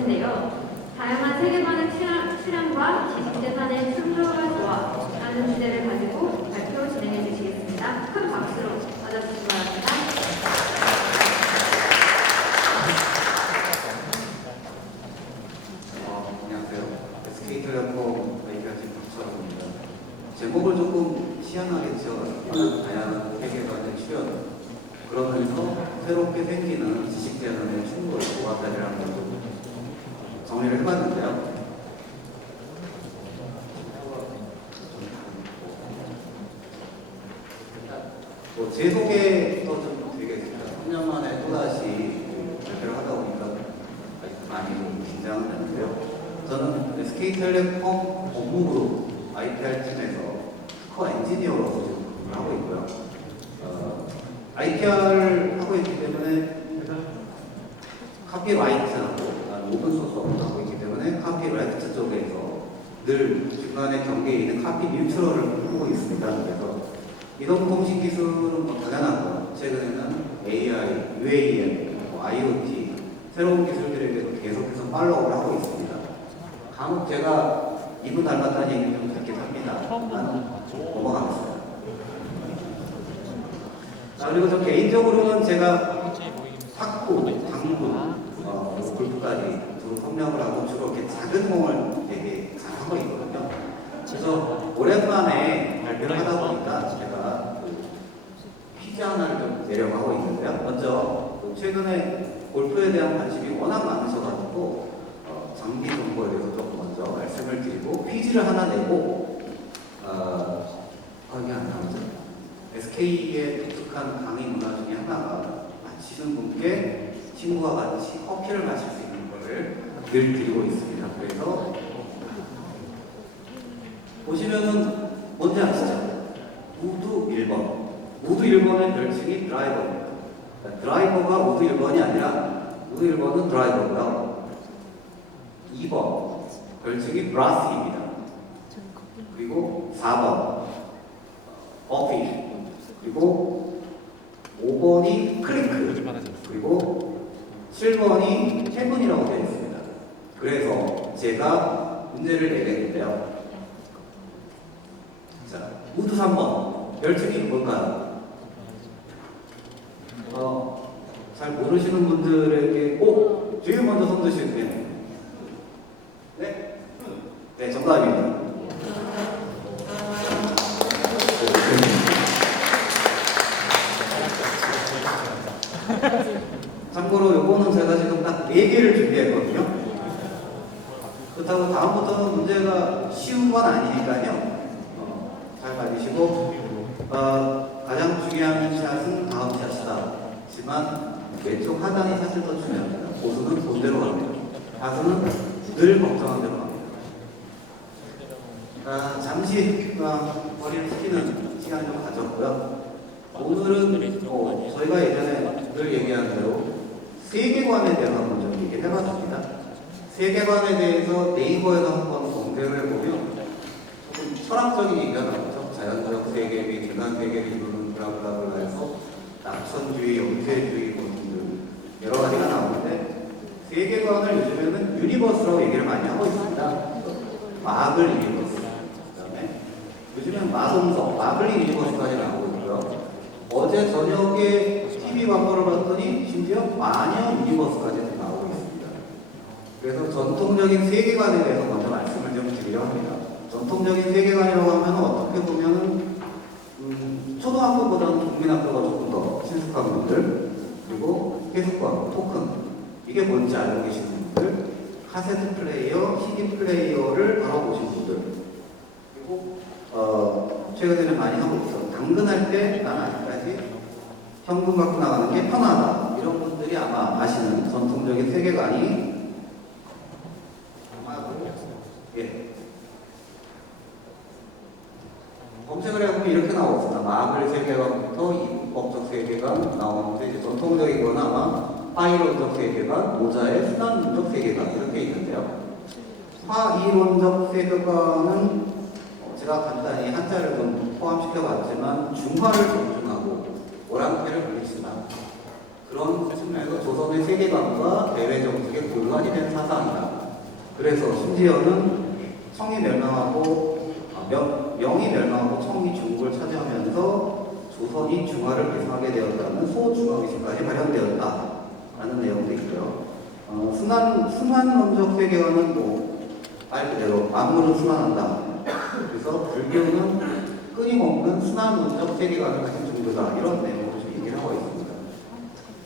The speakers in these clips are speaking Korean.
있는데요. 다양한 세계관의 출현과 지식재산의 충돌과 조화라는 주제를 가지고 발표 진행해 주시겠습니다. 큰 박수로 맞아주시기 바랍니다. 안녕하세요. SK텔레콤 IT팀 박철호입니다. 제목을 조금 희한하게 지어가지고 다양한 세계관의 출현, 그러면서 새롭게 생기는 지식재산의 충돌, 조화까지라는 걸 좀 정리를 해봤는데요. 제 소개도 좀 드리겠습니다. 3년 만에 또다시 발표를 하다 보니까 많이 긴장은 되는데요. 저는 SK텔레콤 법무그룹 IPR 팀에서 스코어 엔지니어로서 지금 근무를 하고 있고요. IPR을 하고 있기 때문에 카피라이트하고 오픈소스 업무를 하고 있기 때문에 카피라이트 쪽에서 늘 중간에 경계에 있는 카피 뉴트럴을 하고 있습니다. 그래서 이동통신 기술은 뭐 당연하고 최근에는 AI, UAM, IoT 새로운 기술들에게도 계속해서 팔로우를 하고 있습니다. 간혹 제가 이분 닮았다는 얘기 좀 듣긴 합니다. 넘어가겠습니다. 자, 그리고 저 개인적으로는 제가 탁구, 당구, 골프까지 두 성명을 하고 주로 이렇게 작은 공을 되게 잘하고 있거든요. 그래서 오랜만에 발표를 하다 보니까 제가 퀴즈 하나를 좀 내려고 하고 있는데요. 먼저 최근에 골프에 대한 관심이 워낙 많으셔가지고 장비 정보에 대해서 좀 먼저 말씀을 드리고 퀴즈를 하나 내고 이게 안 나오죠? SK의 독특한 강의 문화 중에 하나가 마치는 분께 친구와 같이 커피를 마실 수 있는 것을 늘 드리고 있습니다. 그래서 보시면은 뭔지 아시죠? 우드 1번. 우드 1번의 별칭이 드라이버입니다. 그러니까 드라이버가 우드 1번이 아니라 우드 1번은 드라이버고요. 2번 별칭이 브라스입니다. 그리고 4번 버피, 그리고 5번이 클링크, 그리고 7번이 해븐이라고 되어 있습니다. 그래서 제가 문제를 내겠는데요. 자, 우드 3번 별칭이 뭘까요? 잘 모르시는 분들에게 제일 먼저 손 드시면 네? 네, 정답입니다. 참고로 요거는 제가 지금 딱 4개를 준비했거든요. 그렇다고 다음부터는 문제가 쉬운 건 아니니까요. 잘 봐주시고 가장 중요한 샷은 다음 샷이다. 하지만 왼쪽 하단이 사실 더 중요합니다. 보수는 본대로 갑니다. 가수는 늘 걱정한 대로 갑니다. 잠시 머리를 숙이는 시간을 좀 가졌고요. 오늘은 저희가 예전에 늘 얘기한 대로 세계관에 대해서 한번 좀 얘기를 해봤습니다. 세계관에 대해서 네이버에서 한번 검색을 해보면 조금 철학적인 얘기가 나오죠. 자연적 세계비, 기반 세계를 이루는 브라브라브라 해서 낙천주의, 영세주의 같은 여러 가지가 나오는데 세계관을 요즘에는 유니버스라고 얘기를 많이 하고 있습니다. 마블 유니버스, 그 다음에 요즘엔 마동석, 마블링 유니버스까지 나오고 있고요. 어제 저녁에 TV 광고를 봤더니 심지어 마녀 유니버스까지 나오고 있습니다. 그래서 전통적인 세계관에 대해서 먼저 말씀을 좀 드리려 합니다. 전통적인 세계관이라고 하면 어떻게 보면은 초등학교보다는 국민학교가 조금 더 친숙한 분들, 그리고 해석과 토큰, 이게 뭔지 알고 계시는 분들, 카세트 플레이어, CD 플레이어를 바로 보신 분들, 그리고 최근에는 많이 하고 있어. 당근할 때 난 아직까지 현금 갖고 나가는 게 편하다. 이런 분들이 아마 아시는 전통적인 세계관이 검색을 해보면 이렇게 나오겠습니다. 마블 세계관부터 이법적 세계관 나오는데 이제 전통적인 건 아마 파이론적 세계관, 모자의 순환론적 세계관 이렇게 있는데요. 파이론적 세계관은 제가 간단히 한자를 좀 포함시켜봤지만 중화를 존중하고 오랑캐를 물리친다. 그런 측면에서 조선의 세계관과 대외 정책의 골반이 된 사상이다. 그래서 심지어는 청이 멸망하고 명이 멸망하고 청이 중국을 차지하면서 조선이 중화를 계승하게 되었다는 소중화기술까지 발현되었다라는 내용도 있고요. 순환론적 세계관은 말 그대로 만물은 순환한다. 그래서 불교는 끊임없는 순환론적 세계관을 가진 종교다. 이런 내용으로 좀 얘기를 하고 있습니다.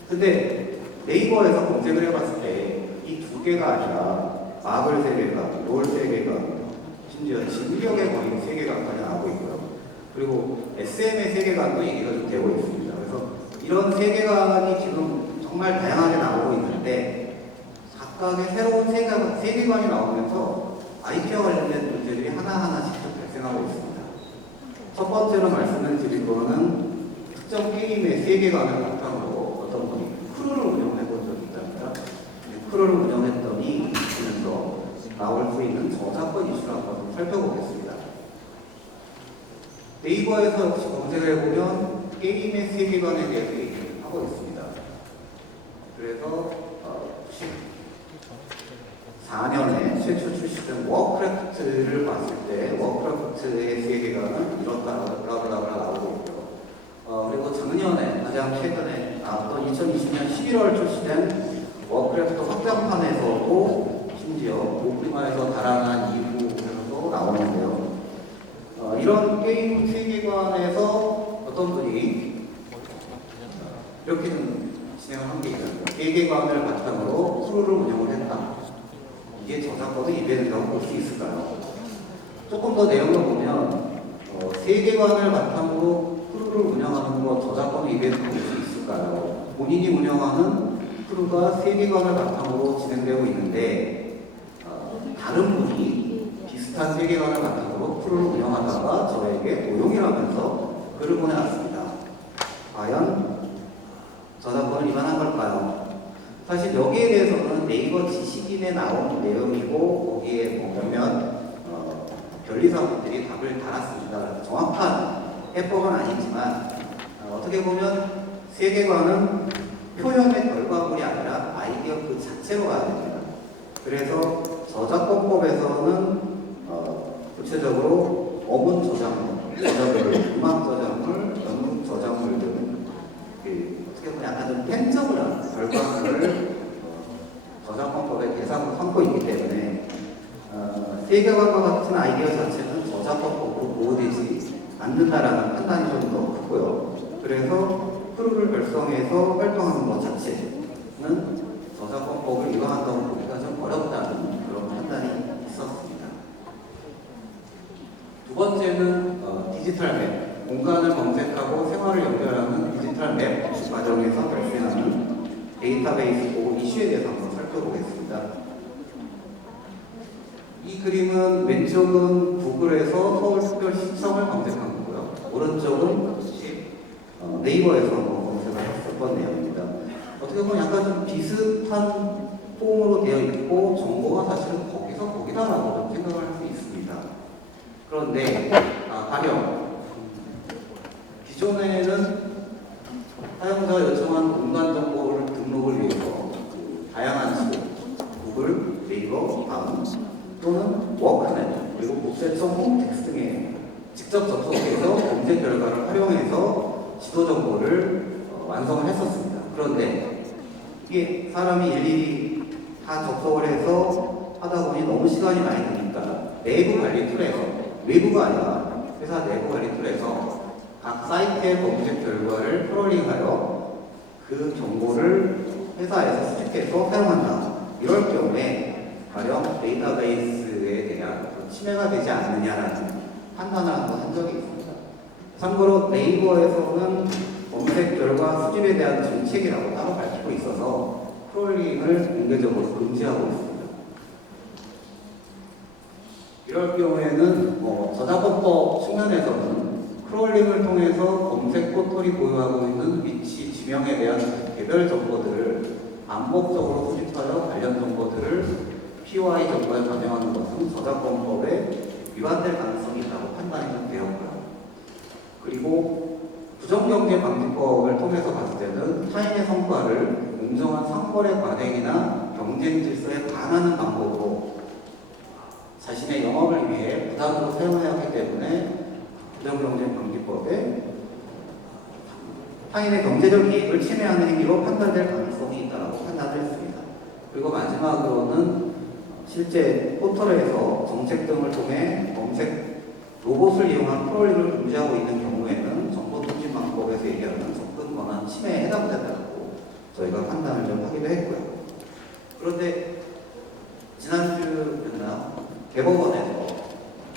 근데 네이버에서 검색을 해봤을 때 이 두 개가 아니라 마블 세계관, 롤 세계관, 심지어 진격의 거인 세계관까지 나오고 있고요. 그리고 SM의 세계관도 얘기가 좀 되고 있습니다. 그래서 이런 세계관이 지금 정말 다양하게 나오고 있는데 각각의 새로운 세계관이 나오면서 IP와 관련된 문제들이 하나하나 직접 발생하고 있습니다. 첫 번째로 말씀을 드릴 거는 특정 게임의 세계관을 바탕으로 어떤 분이 크루를 운영해 본 적이 있답니다. 크루를 운영했더니 그래서 나올 수 있는 저작권 이슈를 한번 살펴보겠습니다. 네이버에서 역시 검색을 해보면 게임의 세계관에 대해서 얘기를 하고 있습니다. 그래서 4년에 최초 출시된 워크래프트를 봤을 때 워크래프트의 세계관은 이렇다 블라블라블라 나오고 있고요. 그리고 작년에 가장 최근에 나왔던 2020년 11월 출시된 워크래프트 확장판에서도 심지어 오프리마에서 달아난 이후에서도 나오는데요. 이런 게임 세계관에서 어떤 분이 이렇게 좀 진행을 한 게 있습니다. 세계관을 바탕으로 크루를 운영을 했다. 이게 저작권의 이벤트라고 볼 수 있을까요? 조금 더 내용을 보면 세계관을 바탕으로 크루를 운영하는 거 저작권의 이벤트라고 볼 수 있을까요? 본인이 운영하는 크루가 세계관을 바탕으로 진행되고 있는데 다른 분이 비슷한 세계관을 바탕으로 크루를 운영하다가 저에게 도용이라면서 글을 보내왔습니다. 과연 저작권을 위반한 걸까요? 사실 여기에 대해서는 네이버 지식인에 나온 내용이고 거기에 보면 변리사분들이 답을 달았습니다. 정확한 해법은 아니지만 어떻게 보면 세계관은 표현의 결과물이 아니라 아이디어 그 자체로 가야 됩니다. 그래서 저작권법에서는 구체적으로 어문 저작물, 음악 저작물, 연극 저작물 등 어떻게 보면 약간 좀 팬점을 결과물을 저작권법의 대상으로 삼고 있기 때문에 세계관과 같은 아이디어 자체는 저작권법으로 보호되지 않는다라는 판단이 좀 더 크고요. 그래서 크루를 결성해서 활동하는 것 자체는 저작권법을 위반한다고 보기가 좀 어렵다는 그런 판단이 있었습니다. 두 번째는 디지털 맵, 공간을 검색하고 생활을 연결하는 디지털 맵 과정에서 발생하는 데이터베이스 보호 이슈에 대해서 한번 살펴보겠습니다. 이 그림은 왼쪽은 구글에서 서울특별시청을 검색한 거고요. 오른쪽은 네이버에서 검색을 했었던 내용입니다. 어떻게 보면 약간 좀 비슷한 폼으로 되어 있고 정보가 사실은 거기서 거기다라고 생각을 할 수 있습니다. 그런데 가령 기존에는 사용자가 요청한 공간 정보를 등록을 위해서 다양한 지도, 구글, 네이버, 다음 또는 워크넷 그리고 국세청 홈택스 등에 직접 접속해서 검색 결과를 활용해서 지도 정보를 완성을 했었습니다. 그런데 이게 사람이 일일이 다 접속을 해서 하다 보니 너무 시간이 많이 드니까 내부 관리 툴에서 외부가 아니라 회사 내부 관리 툴에서 각 사이트의 검색 결과를 크롤링하여 그 정보를 회사에서 수집해서 사용한다. 이럴 경우에 가령 데이터베이스에 대한 침해가 되지 않느냐라는 판단을 한 적이 있습니다. 참고로 네이버에서는 검색 결과 수집에 대한 정책이라고 따로 밝히고 있어서 크롤링을 공개적으로 금지하고 있습니다. 이럴 경우에는 저작권법 측면에서는 크롤링을 통해서 검색 포털이 보유하고 있는 위치, 지명에 대한 개별 정보들을 반복적으로 수집하여 관련 정보들을 POI 정보에 반영하는 것은 저작권법에 위반될 가능성이 있다고 판단이 좀 되었고요. 그리고 부정경제방지법을 통해서 봤을 때는 타인의 성과를 공정한 상거래 관행이나 경쟁 질서에 반하는 방법으로 재단으로 사용해야 하기 때문에 부정경쟁방지법에 타인의 경제적 이익을 침해하는 행위로 판단될 가능성이 있다고 판단을 했습니다. 그리고 마지막으로는 실제 포털에서 정책 등을 통해 검색 로봇을 이용한 트롤링을 금지하고 있는 경우에는 정보통신망법에서 얘기하는 접근 권한 침해에 해당된다고 저희가 판단을 좀 하기도 했고요. 그런데 지난주였나 대법원에서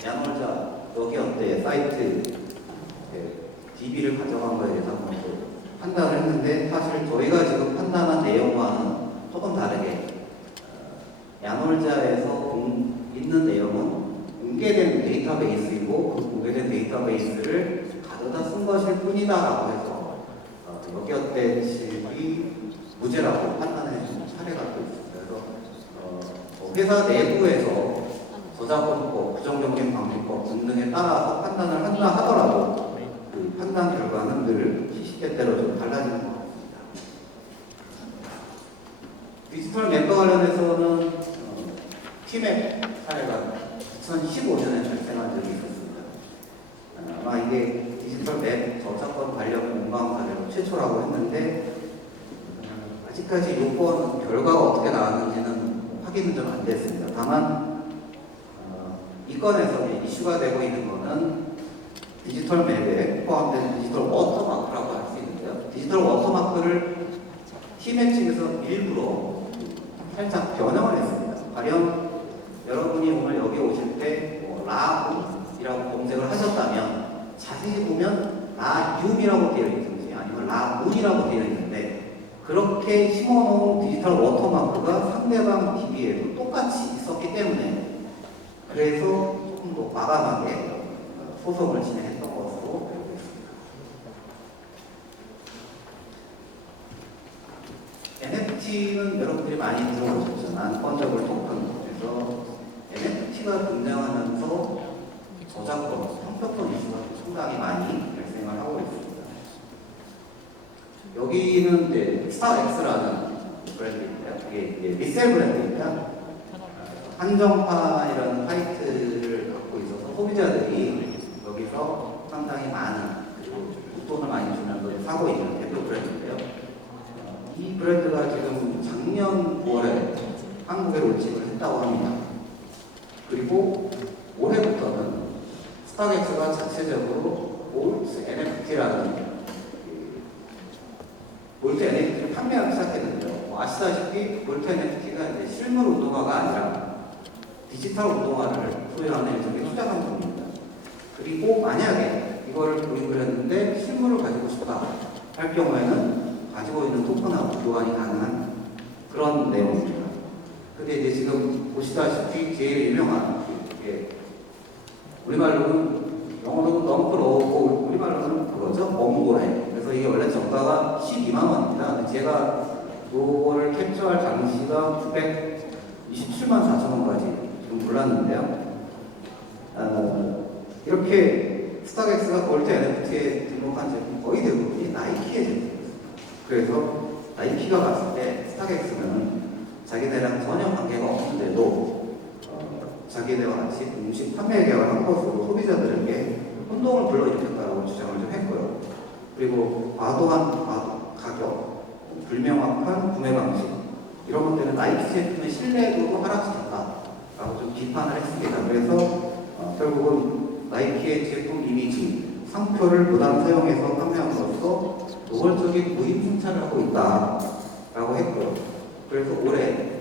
야놀자 여기 어때 사이트 DB를 가져간 거에 대해서 판단을 했는데 사실 저희가 지금 판단한 내용과는 조금 다르게 야놀자에서 있는 내용은 공개된 데이터베이스이고 그 공개된 데이터베이스를 가져다 쓴 것일 뿐이다라고 해서 여기 어때 칩이 무죄라고 판단해 준 사례가 또 있습니다. 그래서 회사 내부에서 저작권법, 부정경쟁방지법 등등에 따라서 판단을 한다 하더라도 그 판단 결과는 늘 시시때때로 좀 달라지는 것 같습니다. 디지털 멤버 관련해서는 티맵 사례가 2015년에 발생한 적이 있었습니다. 아마 이게 디지털 맵 저작권 관련 공방 사례로 최초라고 했는데 아직까지 요건 결과가 어떻게 나왔는지는 확인은 좀 안 됐습니다. 다만 이 건에서 이슈가 되고 있는 것은 디지털 맵에 포함된 디지털 워터마크라고 할 수 있는데요. 디지털 워터마크를 티맵 측에서 일부러 살짝 변형을 했습니다. 가령 여러분이 오늘 여기 오실 때 라움이라고 검색을 하셨다면 자세히 보면 라움이라고 되어 있든지 아니면 라문이라고 되어 있는데 그렇게 심어놓은 디지털 워터마크가 상대방 DB에도 똑같이 있었기 때문에 그래서 조금 더 과감하게 소송을 진행했던 것으로 알고 있습니다. NFT는 여러분들이 많이 들어보셨죠. 난펀저블 토큰. 그래서 NFT가 등장하면서 저작권, 성격권 이슈가 상당히 많이 발생을 하고 있습니다. 여기는 이제 스타엑스라는 브랜드인데요. 이게 리셀 브랜드입니다. 한정판이라는 사이트를 갖고 있어서 소비자들이 여기서 상당히 많은 돈을 많이 주면서 사고 있는 대표 브랜드인데요. 이 브랜드가 지금 작년 9월에 한국에 론칭을 했다고 합니다. 그리고 올해부터는 스타렉스가 자체적으로 볼트 NFT라는 볼트 NFT를 판매하기 시작했는데요. 아시다시피 볼트 NFT가 이제 실물 운동화가 아니라 디지털 운동화를 소유하는 일종의 투자 상품입니다. 그리고 만약에 이걸 도입을 했는데 실물을 가지고 싶다 할 경우에는 가지고 있는 토큰하고 교환이 가능한 그런 내용입니다. 근데 이제 지금 보시다시피 제일 유명한 우리말로는 영어로는 덩크로 우리말로는 그거죠. 엉고래. 그래서 이게 원래 정가가 12만 원입니다. 근데 제가 이거를 캡처할 당시가 927만 4천 원까지 좀 몰랐는데요. 이렇게 스타렉스가 볼트 NFT에 등록한 제품 거의 대부분이 나이키의 제품이었습니다. 그래서 나이키가 봤을 때 스타렉스는 자기네랑 전혀 관계가 없는데도 자기네와 같이 공식 판매 계약을 한 것으로 소비자들에게 혼동을 불러일으켰다고 주장을 좀 했고요. 그리고 과도한 가격, 불명확한 구매 방식 이런 것들은 나이키 제품의 신뢰도도 하락시켰다라고 좀 비판을 했습니다. 그래서 결국은 나이키의 제품 이미지, 상표를 무단 사용해서 판매함으로써 노골적인 무임 승차를 하고 있다라고 했고요. 그래서 올해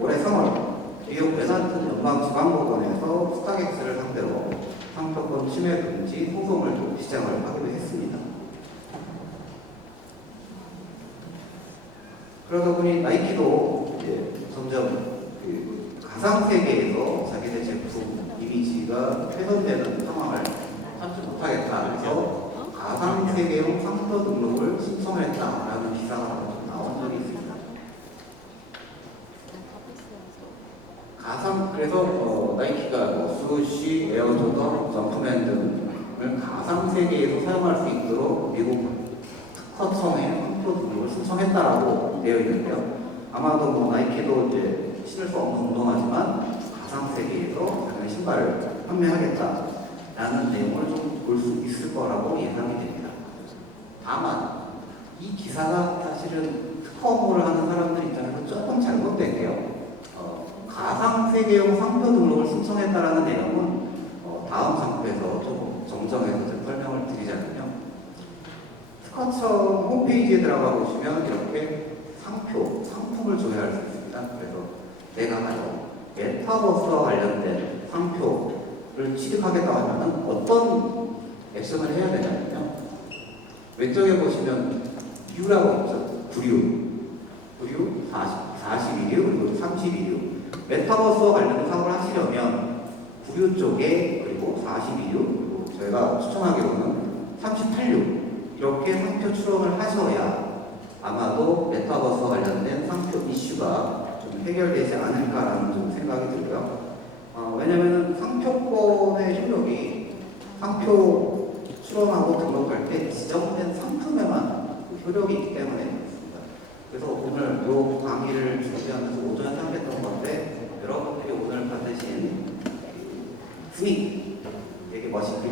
3월 뉴욕 맨하튼 연방지방법원에서 스타렉스를 상대로 상표권 침해 금지 소송을 또 시작을 하기로 했습니다. 그러다 보니 나이키도 이제 점점 가상 세계에서 자기네 제품 이미지가 훼손되는 상황을 참지 못하겠다. 그래서 가상 세계용 상표 등록을 신청했다라는 기사가 나온 적이 있습니다. 그래서 나이키가 스우시, 에어조던, 점프맨 등을 가상 세계에서 사용할 수 있도록 미국 특허청에 상표 등록을 신청했다라고 되어 있는데요. 아마도 나이키도 이제 신을 수 없는 운동화지만 가상세계에서 자기의 신발을 판매하겠다라는 내용을 좀 볼 수 있을 거라고 예상이 됩니다. 다만 이 기사가 사실은 특허업무를 하는 사람들 입장에서 조금 잘못된 게요. 가상세계용 상표 등록을 신청했다라는 내용은 다음 상표에서 좀 정정해서 좀 설명을 드리자면요. 특허청 홈페이지에 들어가 보시면 이렇게 상품을 조회할 수 있습니다. 그래서 내가 가져 메타버스와 관련된 상표를 취득하겠다고 하면 어떤 액션을 해야 되냐면요. 왼쪽에 보시면 뷰라고 있죠. 부류 42류 그리고 32류 메타버스와 관련된 사업을 하시려면 부류 쪽에 그리고 42류 그리고 저희가 추천하기로는 38류 이렇게 상표 출원을 하셔야 아마도 메타버스와 관련된 상표 이슈가 좀 해결되지 않을까라는 좀 생각이 들고요. 왜냐하면 상표권의 효력이 상표 출원하고 등록할 때 지정된 상품에만 효력이 있기 때문에 그렇습니다. 그래서 오늘 이 강의를 준비하면서 오전에 생각했던 건데 여러분들이 오늘 받으신 스닉 되게 멋있게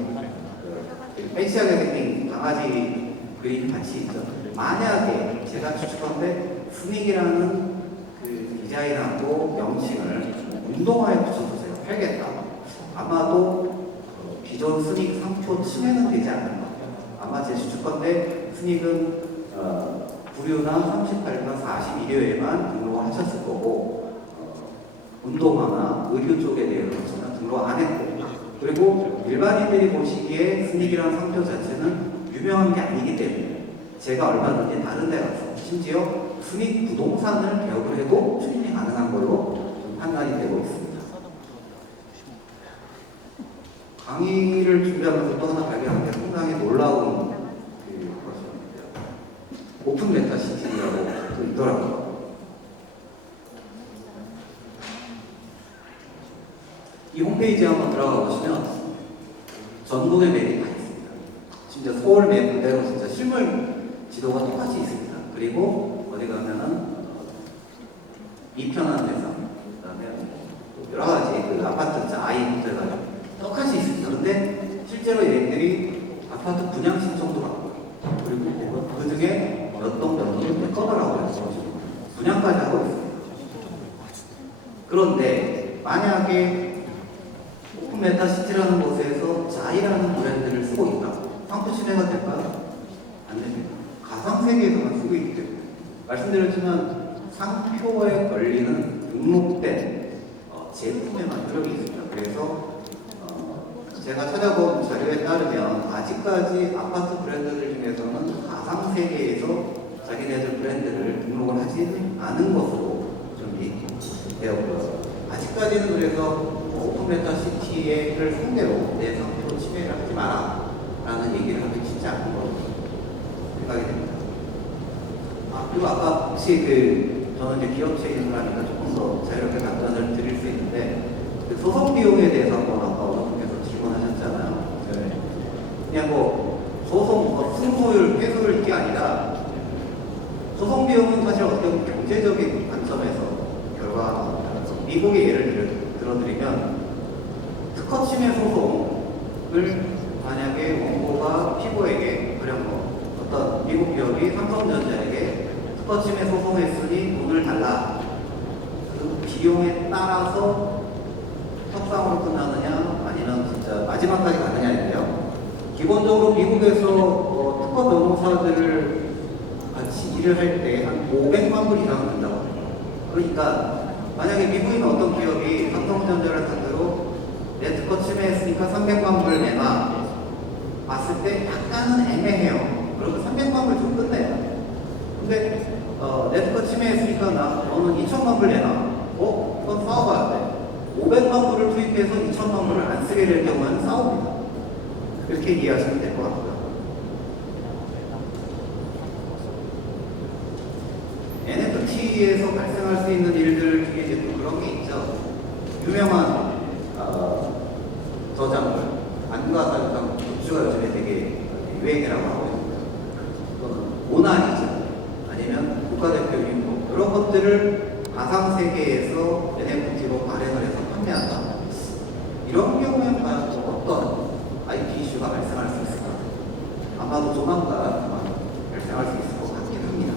팬시하게 생긴 강아지 그림 같이 있죠. 만약에 제가 추측한데 스닉이라는 그 디자인하고 명칭을 운동화에 붙여주세요. 팔겠다. 아마도 기존 스닉 상표 침해는 되지 않을 것 같아요. 아마 제 추측건데 스닉은 부류나 38나 42류에만 등록을 하셨을 거고 운동화나 의류 쪽에 대해서는 등록 안 했고 그리고 일반인들이 보시기에 스닉이라는 상표 자체는 유명한 게 아니기 때문에 제가 얼마든지 다른 데 가서 심지어 스닉 부동산을 개업을 해도 추진이 가능한 걸로 판단이 되고 있습니다. 강의를 준비하면서 또 하나 발견한 게 상당히 놀라운 것이었는데요. 오픈 메타시티라고 또 있더라고요. 이 홈페이지에 한번 들어가 보시면 전국의 맵이 다 있습니다. 심지어 서울 맵 그대로 진짜 실물 지도가 똑같이 있습니다. 그리고 어디 가면은 이편한 대상, 그다음에 여러 가지 그 아파트 아이 문제가 똑같이 있습니다. 그런데 실제로 얘네들이 아파트 분양 신청도 받고 그리고 그 중에 몇 동을 메꿔더라고요. 분양까지 하고 있습니다. 그런데 만약에 오픈 메타시티라는 곳에서 자이라는 브랜드를 쓰고 있다. 상표 침해가 될까요? 안 됩니다. 가상세계에서만 쓰고 있기 때문에 말씀드렸지만 상표에 걸리는 등록된 제품에만 효력이 있습니다. 그래서 제가 찾아본 자료에 따르면 아직까지 아파트 브랜드들 중에서는 가상세계에서 자기네들 브랜드를 등록을 하지 않은 것으로 좀 되었고요. 아직까지는 그래서 오픈 메타시티를 상대로 내 상표 침해를 하지 마라 라는 얘기를 하기 쉽지 않은 걸로 생각이 됩니다. 그리고 아까 혹시 저는 이제 기업체 이름을 하니까 조금 더 자유롭게 답변을 드릴 수 있는데 소송 비용에 대해서 한번 아까 어느 분께서 질문하셨잖아요. 네. 그냥 소송 승소율, 패소율 이게 아니라 소송 비용은 사실 어떻게 보면 경제적인 관점에서 결과 미국의 예를 들어드리면 특허 침해 소송을 만약에 원고가 피고에게 어떤 미국 기업이 삼성전자에게 특허 침해 소송했으니 돈을 달라. 그 비용에 따라서 협상으로 끝나느냐 아니면 진짜 마지막까지 가느냐인데요. 기본적으로 미국에서 특허 변호사들을 같이 일을 할 때 한 500만 불 이상 든다고 합니다. 그러니까 만약에 미국에 있는 어떤 기업이 삼성전자를 상대로 내 특허 침해했으니까 300만 불 내놔 봤을 때 약간은 애매해요. 그러면 300만 불 좀 끝내요. 근데 내 특허 침해했으니까 너는 2천만 불 내놔. 그건 싸워봐야 돼. 500만 불을 투입해서 2천만 불을 안 쓰게 될 경우는 싸웁니다. 그렇게 이해하시면 될 것 같고요. NFT에서 발생할 수 있는 일들 중에 이제 또 그런 게 있죠. 유명한 저작물, 안가사유상 굿즈가 요즘에 되게 유행이라고 하고 있습니다. 모나리자 아니면 국가대표 유니폼 이런 것들을 가상세계에서 NFT로 발행을 해서 판매하는 하냐. 이런 경우에 과연 어떤 IP 이슈가 발생할 수 있을까? 아마도 조만간 발생할 수 있을 것 같긴 합니다.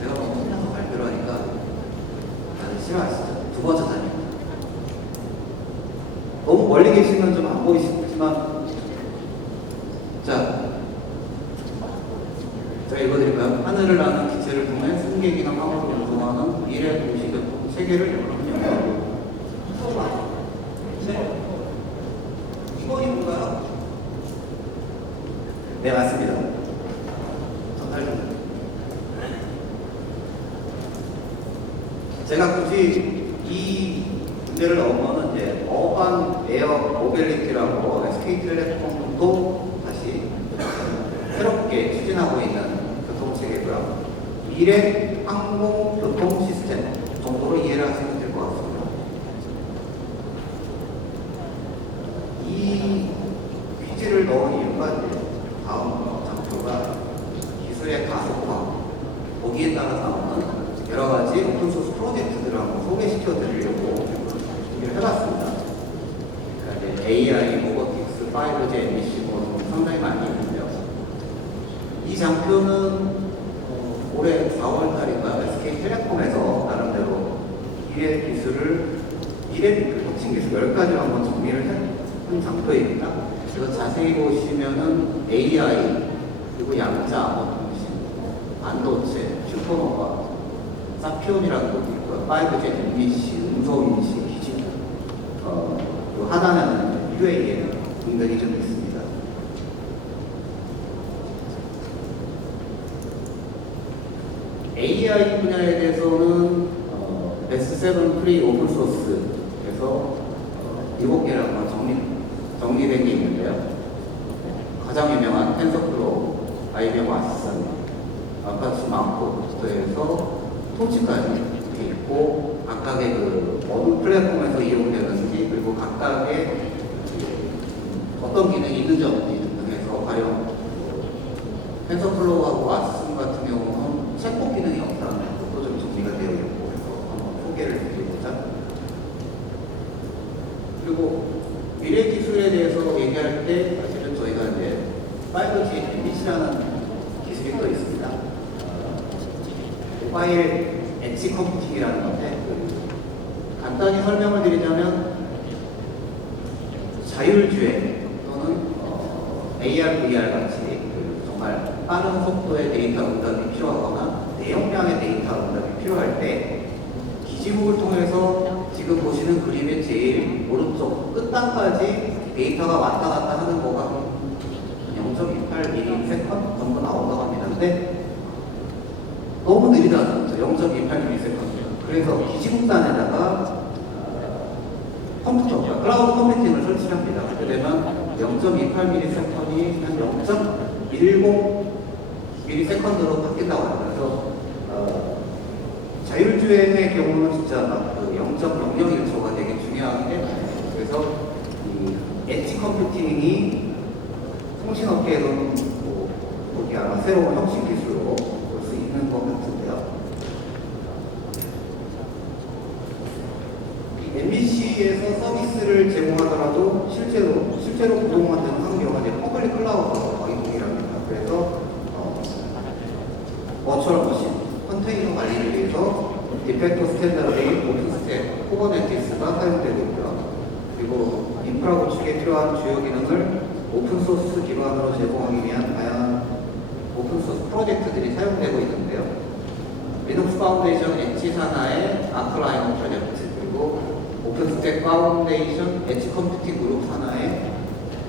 제가 너무 혼자서 발표를 하니까 다들 싫어하시죠? 두 번째 단입니다. 너무 멀리 계시면 좀 안 보이시지만, 자, 제가 읽어드릴까요? 하늘을 나는 기체를 통해 승객이나 화물을 운송하는 미래 도시교통 체계를 연구합니다. 네. 이건이 뭔가요? 네, 맞습니다. 전달 좀. 제가 굳이 이 문제를 넣은 거는 이제 어반 에어 모빌리티라고 SK텔레콤도 다시 새롭게 추진하고 있는 교통체계고요. 미래 항공교통 시스템 정도로 이해를 하시면 될 것 같습니다. 이 퀴즈를 넣은 이유가 이제 다음 장표가 기술의 가속화, 거기에 따라 나오는 여러 가지 오픈소스 프로젝트들을 한번 소개시켜 드리려고 준비를 해봤습니다. 그러니까 이제 AI, 로보틱스, 5G, MBC 뭐 상당히 많이 있는데요. 이 장표는 올해 4월달인가 SK텔레콤에서 나름대로 미래 기술을 미래 혁신 기술 10가지로 한번 정리를 한 장표입니다. 그래서 자세히 보시면은 AI, 그리고 양자 암호통신, 반도체, 슈퍼노바, 사피온이라는 것도 있고요. 5G, MBC, 음성인식, 기지, 그 하단에는 UAM 등등이 좀 있습니다. AI 분야에 대해서는 S7 프리 오픈소스에서 7개를 한번 정리된 게 있는데요. 가장 유명한 텐서플로우, IBM 왓슨, 아파치 마크부터해서 토치까지 이렇게 있고, 각각의 그 어느 플랫폼에서 이용되는지, 그리고 각각의 어떤 기능이 있는지 없는지 등등해서 가령 텐서플로우하고 왓슨 같은 경우는 챗봇 기능이 없다는 것도 좀 정리가 되어 있고, 그래서 한번 소개를 드리고자. 그리고 미래 기술에 대해서 얘기할 때 사실은 저희가 이제 5G MBC라는 기술이 또 있습니다. 모바일 엣지 컴퓨팅이라는 건데, 간단히 설명을 드리자면 자율주행 또는 AR, VR 같이 정말 빠른 속도의 데이터 응답이 필요하거나 대용량의 데이터 응답이 필요할 때 기지국을 통해서 지금 보시는 그림의 제일 오른쪽 끝단까지 데이터가 왔다 갔다 하는 거가 0.28ms 정도 나온다고 합니다. 근데 너무 느리다는 거죠. 0.28ms. 그래서 기지국단에다가 컴퓨터, 클라우드 컴퓨팅을 설치합니다. 그렇게 되면 0.28ms이 한 0.10ms로 바뀐다고 합니다. 그래서 자율주행의 경우는 진짜 막 0.001초가 되게 중요한데, 그래서 이 엣지 컴퓨팅이 통신업계에서는 거기 아마 새로운 혁신 기술로 볼 수 있는 것 같은데요. MBC에서 서비스를 제공하더라도 실제로 구동하는 환경은 이제 퍼블릭 클라우드와 이동이랍니다. 그래서 버추얼 머신, 컨테이너 관리를 위해서 디팩토 스탠다드인 오픈스택, 쿠버네티스가 사용되고 있고요. 그리고 인프라 구축에 필요한 주요 기능을 오픈소스 기반으로 제공하기 위한 다양한 오픈소스 프로젝트들이 사용되고 있는데요. 리눅스 파운데이션 엣지 산하의 아크라이너 프로젝트, 그리고 오픈스택 파운데이션 엣지 컴퓨팅 그룹 산하의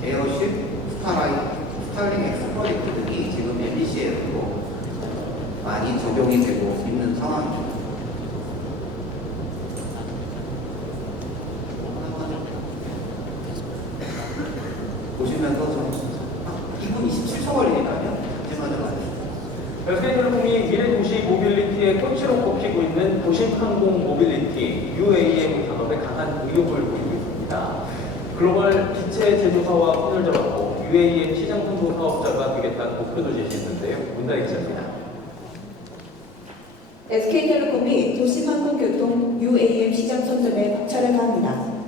에어쉽, 스타링 X 프로젝트 등이 지금 MBC에도 많이 적용이 되고 있는 상황입니다. 보시면서 좀 2분 27초 걸리니까요. 잠시만요. SK텔레콤이 미래도시 모빌리티의 꽃으로 꼽히고 있는 도심항공 모빌리티 UAM 산업에 강한 의욕을 보이고 있습니다. 글로벌 기체 제조사와 손을 잡았고 UAM 시장 선도 사업자가 되겠다는 목표도 제시했는데요. 문다리 기자입니다. SK텔레콤이 도시항공교통 UAM 시장 선점에 박차를 가합니다.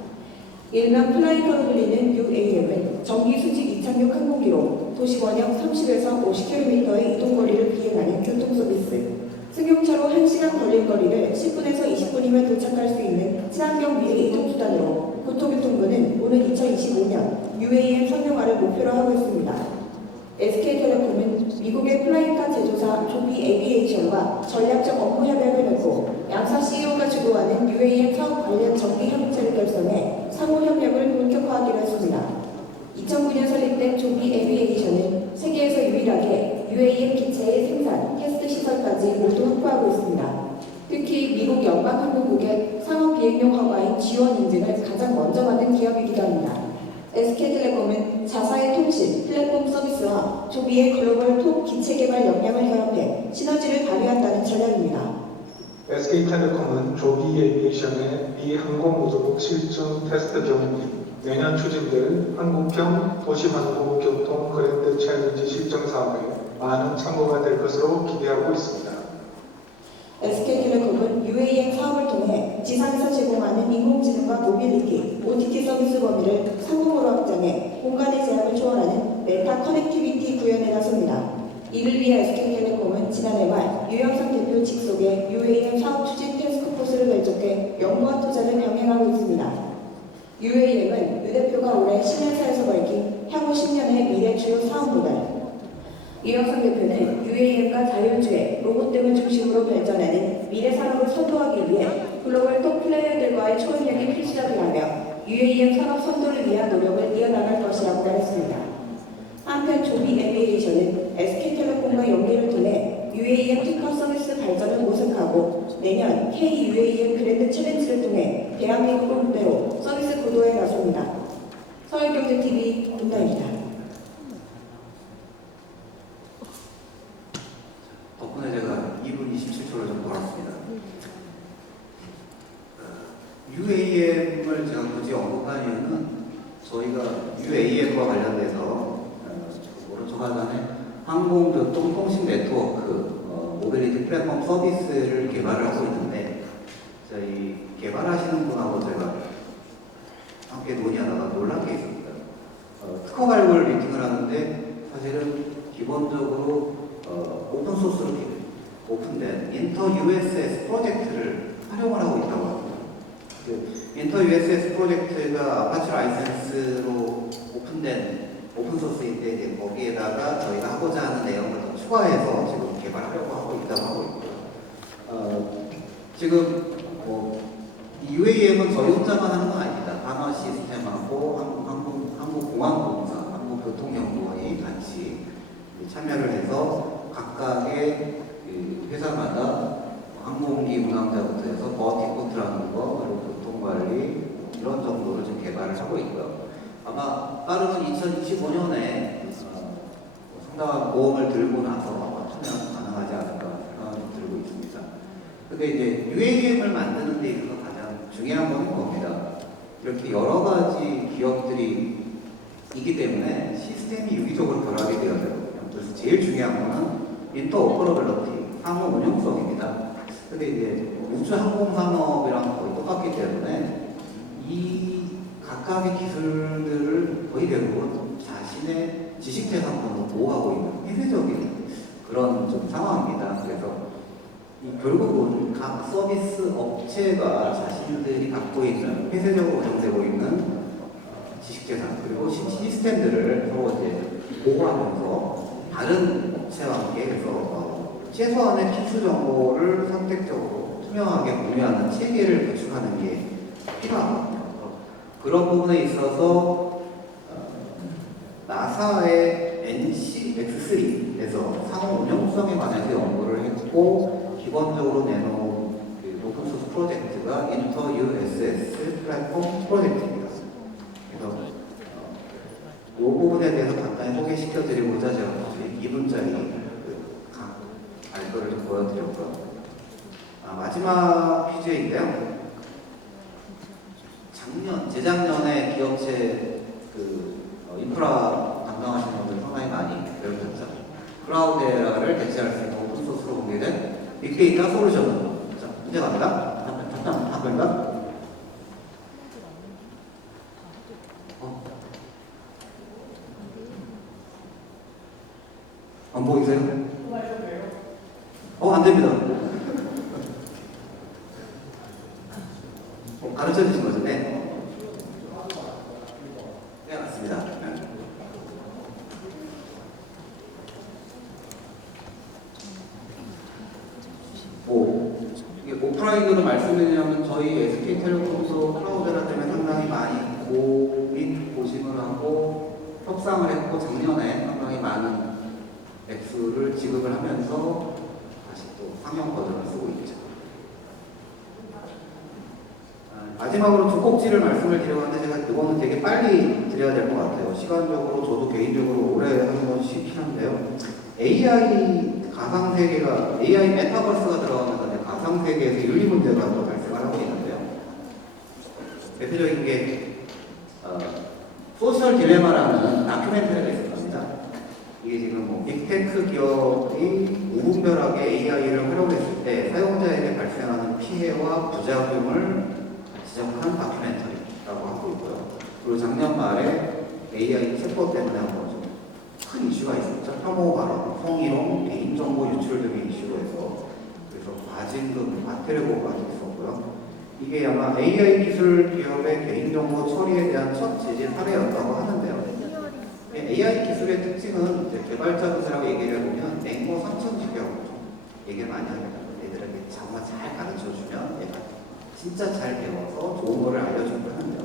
일명 플라이커로 불리는 UAM은 정기 수직 이착륙 항공기로 도시원역 30에서 50km의 이동거리를 비행하는 교통서비스. 승용차로 1시간 걸릴 거리를 10분에서 20분이면 도착할 수 있는 친환경 미래 이동수단으로 국토교통부는 오는 2025년 UAM 상용화를 목표로 하고 있습니다. SK텔레콤은 미국의 플라이카 제조사 조비 에비에이션과 전략적 업무 협약을 맺고 양사 CEO가 주도하는 UAM 사업 관련 정기 협의체를 결성해 상호 협력을 본격화하기로 했습니다. 2009년 설립된 조비 에비에이션은 세계에서 유일하게 UAM 기체의 생산, 테스트 시설까지 모두 확보하고 있습니다. 특히 미국 연방항공국의 상업 비행용 허가인 지원 인증을 가장 먼저 받은 기업이기도 합니다. SK텔레콤은 자사의 통신, 플랫폼 서비스와 조비의 글로벌 톱 기체 개발 역량을 결합해 시너지를 발휘한다는 전략입니다. SK텔레콤은 조비 에비에이션의 미 항공우주국 실증 테스트 경기, 내년 추진될 한국형 도시항공교통 그랜드 챌린지 실증 사업에 많은 참고가 될 것으로 기대하고 있습니다. SK텔레콤은 UAM 사업을 통해 지상에서 제공하는 인공지능과 모빌리티, OTT 서비스 범위를 상공으로 확장해 공간의 제약을 초월하는 메타 커넥티비티 구현에 나섭니다. 이를 위해 SK텔레콤은 지난해 말 유영상 대표 직속의 UAM 사업 추진 태스크포스를 결정해 연구와 투자를 병행하고 있습니다. UAM은 유 대표가 올해 신년사에서 밝힌 향후 10년의 미래 주요 사업 모델. 유영상 대표는 UAM과 자율주행, 로봇 등을 중심으로 발전하는 미래 산업을 선도하기 위해 글로벌 톱 플레이어들과의 초연력이 필수적이라며 UAM 산업 선도를 위한 노력을 이어나갈 것이라고 말했습니다. 한편 조비 에비에이션은 SK텔레콤과 연계를 통해 UAM 특화 서비스 발전을 모색하고 내년 K-UAM 그랜드 챌린지를 통해 대한민국을 무대로 서비스 구도에 나섭니다. 서울경제TV 문나입니다. 덕분에 제가 2분 27초를 좀 벌었습니다. UAM을 제가 굳이 언급한 이유는 저희가 UAM과 관련돼서 오른쪽 하단에 항공교통통신 네트워크 모빌리티 플랫폼 서비스를 개발을 하고 있는데 저희 개발하시는 분하고 제가 함께 논의하다가 놀란 게 있습니다. 특허 발굴 미팅을 하는데 사실은 기본적으로 오픈소스로 오픈된 인터 USS 프로젝트를 활용을 하고 있다고 합니다. 인터 USS 프로젝트가 아파치 라이센스로 오픈된 오픈소스인데 이제 거기에다가 저희가 하고자 하는 내용을 더 추가해서 지금 개발하려고 하고 있다고 하고 있고요. 지금 UAM은 저희 혼자만 하는 건 아닙니다. 방어 시스템하고 한국공항공사, 한국교통연구원이 같이 참여를 해서 각각의 회사마다 항공기 운항자부터 해서 버티코트라는 거, 그리고 교통관리 이런 정도를 지금 개발을 하고 있고요. 아마 빠르면 2025년에 상당한 보험을 들고 나서 아마 참여 가능하지 않을까 생각이 들고 있습니다. 근데 이제 UAM을 만드는 데 있어서 가장 중요한 건 겁니다. 이렇게 여러 가지 기업들이 있기 때문에 시스템이 유기적으로 결합이 되어야 되거든요. 그래서 제일 중요한 거는 인터오퍼러빌리티, 상호 운용성입니다. 근데 이제 우주 항공 산업이랑 거의 똑같기 때문에 이 각각의 기술들을 거의 대부분 자신의 지식재산권으로 보호하고 있는 폐쇄적인 그런 좀 상황입니다. 그래서 결국은 각 서비스 업체가 자신들이 갖고 있는 폐쇄적으로 운영되고 있는 지식재산 그리고 시스템들을 서로 이제 보호하면서 다른 업체와 함께 해서 최소한의 필수 정보를 선택적으로 투명하게 공유하는 체계를 구축하는 게 필요합니다. 그런 부분에 있어서 나사의 NCX3에서 상호 운영성에 관해서 연구를 했고 기본적으로 내놓은 오픈소스 프로젝트가 인터 USS 플랫폼 프로젝트입니다. 그래서 이 부분에 대해서 간단히 소개시켜드리고자 제가 2분짜리 발표를 좀 보여드렸고요. 마지막 퀴즈인데요. 재작년에 기업체 인프라 담당하시는 분들 상당히 많이 배우셨죠. 클라우데라를 대체할 수 있는 오픈소스로 공개된 빅데이터 솔루션을 이제 갑니다. 답변가? 안 보이세요? 안 됩니다. 가르쳐 주신 거죠? 네. 네, 맞습니다. 네. 이게 오프라인으로 말씀드리자면 저희 SK텔레콤도 클라우드라 때문에 상당히 많이 고심을 하고 협상을 했고 작년에 상당히 많은 액수를 지급을 하면서 다시 또 상용 버전을 쓰고 있죠. 마지막으로 두 꼭지를 말씀을 드리려고 하는데 제가 이거는 되게 빨리 드려야 될 것 같아요. 시간적으로 저도 개인적으로 오래 하는 건 쉽긴 한데요. AI 가상세계가 AI 메타버스가 들어가면서 가상세계에서 윤리 문제가 또 발생을 하고 있는데요. 대표적인 게 소셜 딜레마라는 다큐멘터리가 있었습니다. 이게 지금 뭐 빅테크 기업이 무분별하게 AI를 활용했을 때 사용자에게 발생하는 피해와 부작용을 지적한 다큐멘터리라고 하고 있고요. 그리고 작년 말에 AI 챗봇 때문에 큰 이슈가 있었죠. 혐오 발언, 성희롱, 개인정보 유출 등의 이슈로 해서 그래서 과징금, 과태료 고발이 있었고요. 이게 아마 AI 기술 기업의 개인정보 처리에 대한 첫 제재 사례였다고 하는데요. AI 기술의 특징은 이제 개발자들하고 얘기를 해보면 맹모 선천지경 얘기를 많이 합니다. 애들에게 정말 잘 가르쳐주면 얘가 진짜 잘 배워서 좋은 거를 알려주고 하는데요.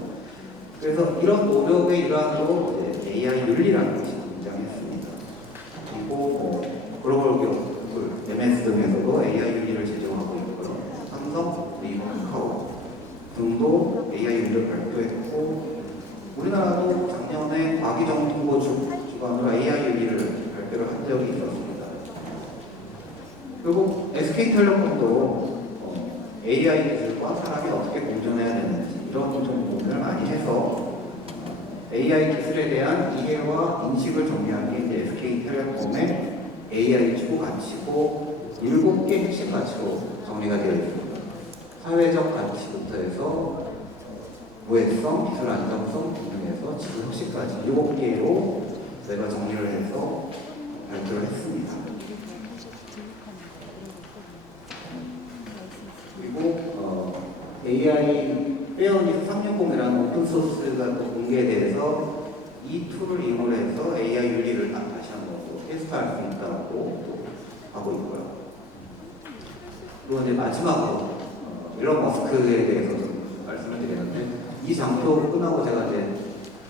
그래서 이런 노력의 일환으로 AI 윤리라는 것이 등장했습니다. 그리고 뭐 글로벌 기업, MS 등에서도 AI 윤리를 제정하고 있고요. 삼성, 리본, 카카오 등도 AI 윤리를 발표했고 우리나라도 작년에 과기정통부 주관으로 AI 윤리를 발표를 한 적이 있었습니다. 그리고 SK텔레콤도 AI 기술과 사람이 어떻게 공존해야 되는지 이런 좀 고민을 많이 해서 AI 기술에 대한 이해와 인식을 정리한 게 이제 SK텔레콤의 AI 추구 가치고 7개 핵심 가치로 정리가 되어 있습니다. 사회적 가치부터 해서 무해성, 기술 안정성 등등에서 지구 혁신까지 7개로 저희가 정리를 해서 발표를 했습니다. 그리고 AI 페어니스 360이라는 오픈소스가 또 공개돼서 이 툴을 이용해서 AI 윤리를 다시 한번 테스트할 수 있다고 하고 있고요. 그리고 이제 마지막으로 일론 머스크에 대해서 좀 말씀을 드리는데 이 장표 끝나고 제가 이제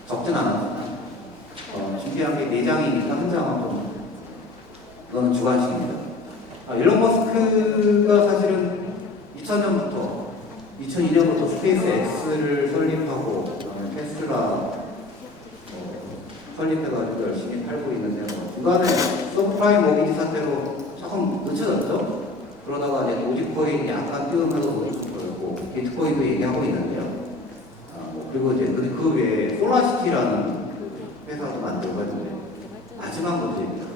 적진 않았지만 준비한 게 4장이니까 한 장은 좀 이거는 주관식입니다. 일론 머스크가 사실은 2000년부터 2002년부터 스페이스 X를 설립하고 그다음에 테슬라 설립해가지고 열심히 팔고 있는데 중간에 서브프라임 모기지 사태로 조금 늦춰졌죠. 그러다가 이제 도지코인 약간 띄우면서 도지코인고 비트코인도 얘기하고 있는데요. 그리고 이제 그 외에 솔라시티라는 회사도 만들고 했는데 마지막 문제입니다.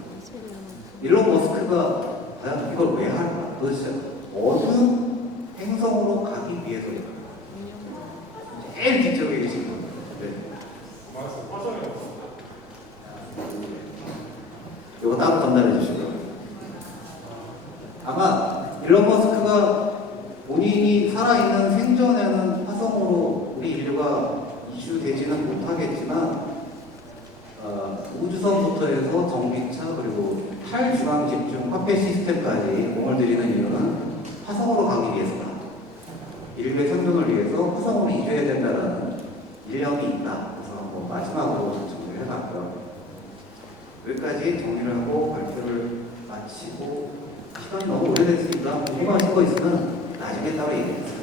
일론 머스크가 과연 이걸 왜 할까? 도대체 어느 행성으로 가기 위해서일까? 제일 뒤쪽에 계신 분. 네. 이거 따로 전달해 주시고요. 아마 일론 머스크가 본인이 살아있는 생전에는 화성으로 우리 인류가 이주되지는 못하겠지만 우주선부터 해서 전기차 그리고 탈중앙 집중 화폐 시스템까지 공을 들이는 이유는 화성으로 가기 위해서다. 인류의 생존을 위해서 화성으로 이주해야 된다는 일념이 있다. 그래서 한번 마지막으로 정리를 해봤고요. 여기까지 정리를 하고 발표를 마치고 시간이 너무 오래됐으니까 궁금하신 거 있으면 나중에 따로 얘기해주세요.